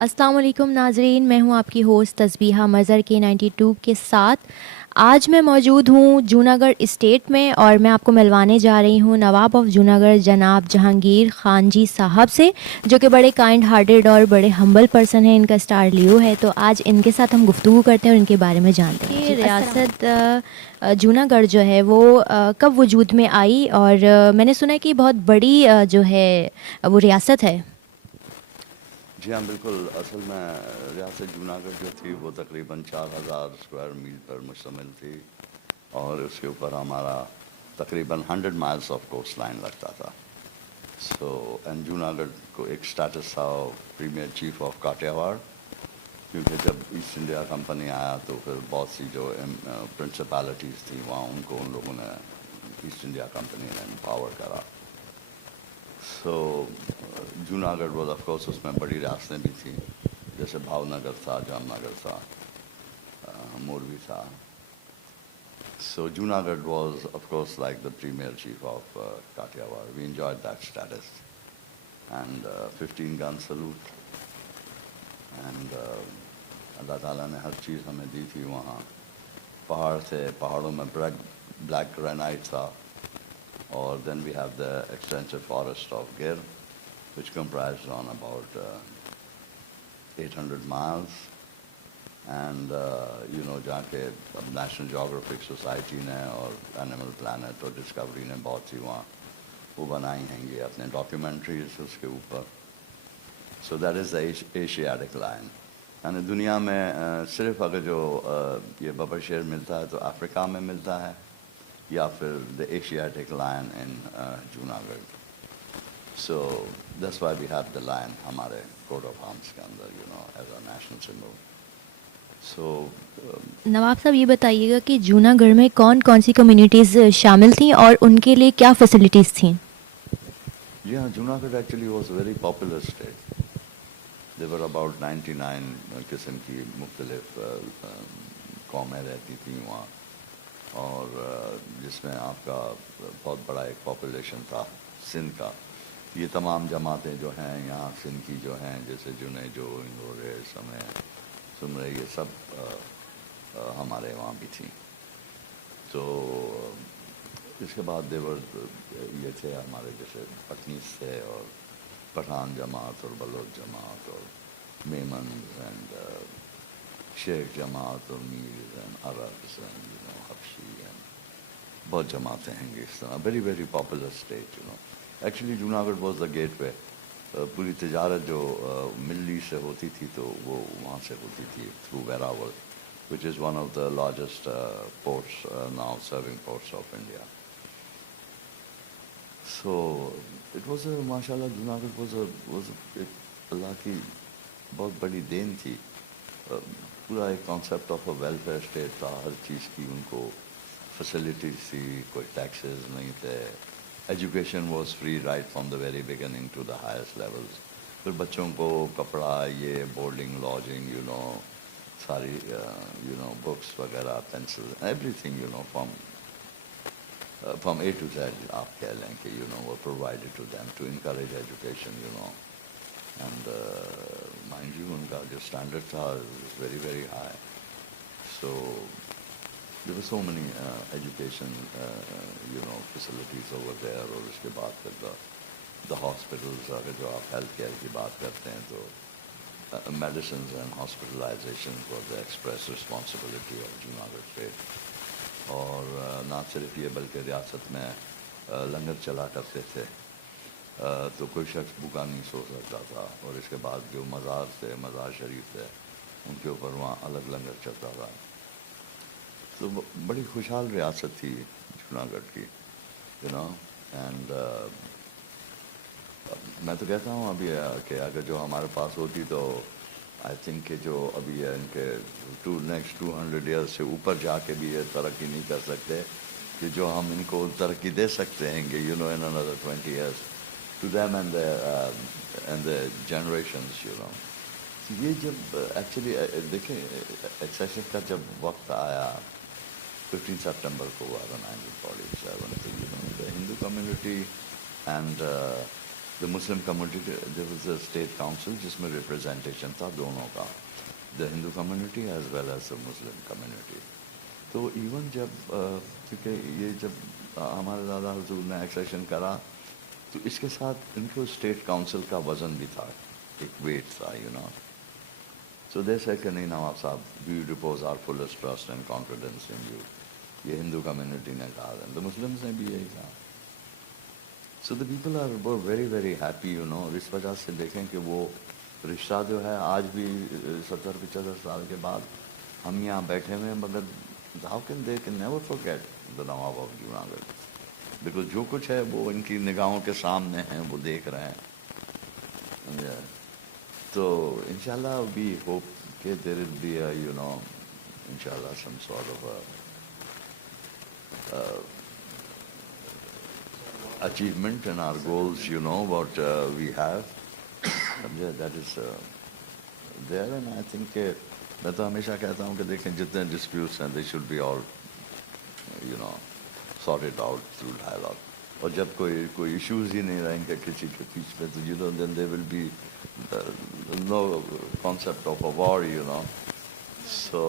अस्सलाम वालेकुम नाजरीन, मैं हूं आपकी होस्ट तस्बीहा मज़र के 92 के साथ। आज मैं मौजूद हूं जूनागढ़ स्टेट में और मैं आपको मिलवाने जा रही हूं नवाब ऑफ़ जूनागढ़ जनाब जहांगीर ख़ान जी साहब से, जो कि बड़े काइंड हार्टेड और बड़े हम्बल पर्सन हैं। इनका स्टार लियो है, तो आज इनके साथ हम गुफ्तगू करते हैं और इनके बारे में जानते हैं। कि रियासत जूनागढ़ जो है वो कब वजूद में आई, और मैंने सुना है कि बहुत बड़ी जो है वो रियासत है। जी हाँ, बिल्कुल। असल में रियासत जूनागढ़ जो थी वो तकरीबन 4000 स्क्वायर मील पर मुश्तमिल थी और उसके ऊपर हमारा तकरीबन 100 माइल्स ऑफ कोस्ट लाइन लगता था। सो एंड जूनागढ़ को एक स्टेटस था प्रीमियर चीफ ऑफ काठियावाड़, क्योंकि जब ईस्ट इंडिया कंपनी आया तो फिर बहुत सी जो प्रिंसिपैलिटीज़ थी वहाँ उनको उन लोगों ने ईस्ट इंडिया कंपनी ने एम्पावर करा। सो जूनागढ़ वॉज ऑफ कोर्स, उसमें बड़ी रियासतें भी थी, जैसे भावनगर था, जामनगर था, मोरबी था. So Junagadh was, of course, like the premier chief of Kathiawar. We enjoyed that status. And 15 gun salute. And Allah Ta'ala ने हर चीज़ हमें दी थी वहाँ. पहाड़ थे, पहाड़ों में black granite था. Or then we have the extensive forest of Gir, which comprised on about 800 miles. And जहाँ के अब नेशनल जोग्राफिक सोसाइटी ने और एनिमल प्लानट और डिस्कवरी ने बहुत सी वहाँ वो बनाई हैं ये अपने डॉक्यूमेंट्रीज उसके ऊपर. So that is the Asiatic lion. यानी दुनिया में सिर्फ अगर जो ये बबर शेर मिलता है तो अफ्रीका में मिलता है या फिर the Asiatic lion in Junagadh. So that's why we have the lion हमारे कोड ऑफ आर्म्स के अंदर एज अ नेशनल सिंबल. नवाब साहब, ये बताइएगा कि जूनागढ़ में कौन कौन सी कम्युनिटीज़ शामिल थीं और उनके लिए क्या फैसिलिटीज़ थीं? जी हाँ, Junagadh actually was very popular state. There were about 99 किस्म की मुख्तलिफ कौमें रहती थी वहाँ, और जिसमें आपका बहुत बड़ा एक पॉपुलेशन था सिंध का. ये तमाम जमातें जो हैं यहाँ सिंध की जो हैं, जैसे जुने जो इंगोरे समय सुमरे, ये सब हमारे वहाँ भी थी. तो इसके बाद देवर ये थे हमारे जैसे पटनीस थे और पठान जमात और बलोच जमात और मेमन एंड शेख जमात और Mir and Arabs and Habshi and बहुत जमातें हैं इस तरह. Very very popular state. Actually Junagadh was the gateway. पूरी तिजारत जो मिल्ली से होती थी तो वो वहाँ से होती थी through Veraval, which is one of the largest ports now serving ports of India. So it was a, mashallah, Junagadh was अल्लाह की बहुत बड़ी देन थी. पूरा एक concept of a welfare state था. हर चीज़ की उनको फैसिलिटीज थी, कोई टैक्सेस नहीं थे. Education was free right from the very beginning to the highest levels. फिर बच्चों को कपड़ा, ये बोर्डिंग लॉजिंग, सारी बुक्स वगैरह, pencil, everything from A to Z आप कह लें कि were provided to them to encourage education. And mind you, उनका जो स्टैंडर्ड था was very very high. So there were so many education facilities over there. और उसके बाद फिर the hospitals, अगर जो आप हेल्थ केयर की बात करते हैं तो medicines and hospitalization were the express responsibility of Junagadh state. और ना सिर्फ ये बल्कि रियासत में लंगर चला करते थे, तो कोई शख्स भूखा नहीं सो सकता था. और इसके बाद जो मज़ार थे, मज़ार शरीफ थे, उनके ऊपर वहाँ अलग लंगर चलता था. तो बड़ी खुशहाल रियासत थी जूनागढ़ की. एंड मैं तो कहता हूँ अभी कि अगर जो हमारे पास होती तो आई थिंक कि जो अभी इनके नेक्स्ट 200 ईयर्स से ऊपर जाके भी ये तरक्की नहीं कर सकते कि जो हम इनको तरक्की दे सकते हैं कि in another 20 years to them and the generations. ये जब एक्चुअली देखें एक्सेशन का जब वक्त आया 15 सितंबर को हुआ था 1947, तो the Hindu community and the Muslim community, there was a state council جس میں representation تھا دونوں کا, the Hindu community as well as the Muslim community. تو ایون جب کیونکہ یہ جب ہمارے دادا حضور نے ایکسیشن کرا تو اس کے ساتھ ان کو اسٹیٹ کاؤنسل کا وزن بھی تھا, ایک ویٹ تھا, یو نو. سو دے سے کہ نہیں Nawab Sahab, we repose our fullest trust and confidence in you. یہ ہندو کمیونٹی نے کہا, تو مسلمس نے بھی یہی کہا. So the people are very very happy, you know. اس وجہ سے دیکھیں کہ وہ رشتہ جو ہے آج بھی 70-75 سال کے بعد ہم یہاں بیٹھے ہوئے ہیں, مگر how can they can never forget the Nawab of Junagadh, because جو کچھ ہے وہ ان کی نگاہوں کے سامنے ہیں, وہ دیکھ رہے ہیں. تو انشاءاللہ وی ہوپ کہ دیر ول بی یو نو انشاءاللہ some sort of achievement in our goals, you know, what we have. That is there, and I think کہ میں تو ہمیشہ کہتا ہوں کہ دیکھیں جتنے disputes ہیں they should be all, you know, sorted out through dialogue. اور جب کوئی ایشوز ہی نہیں رہیں گے کسی کے پیچھے پہ, تو you know then there will be no concept of a war, you know. So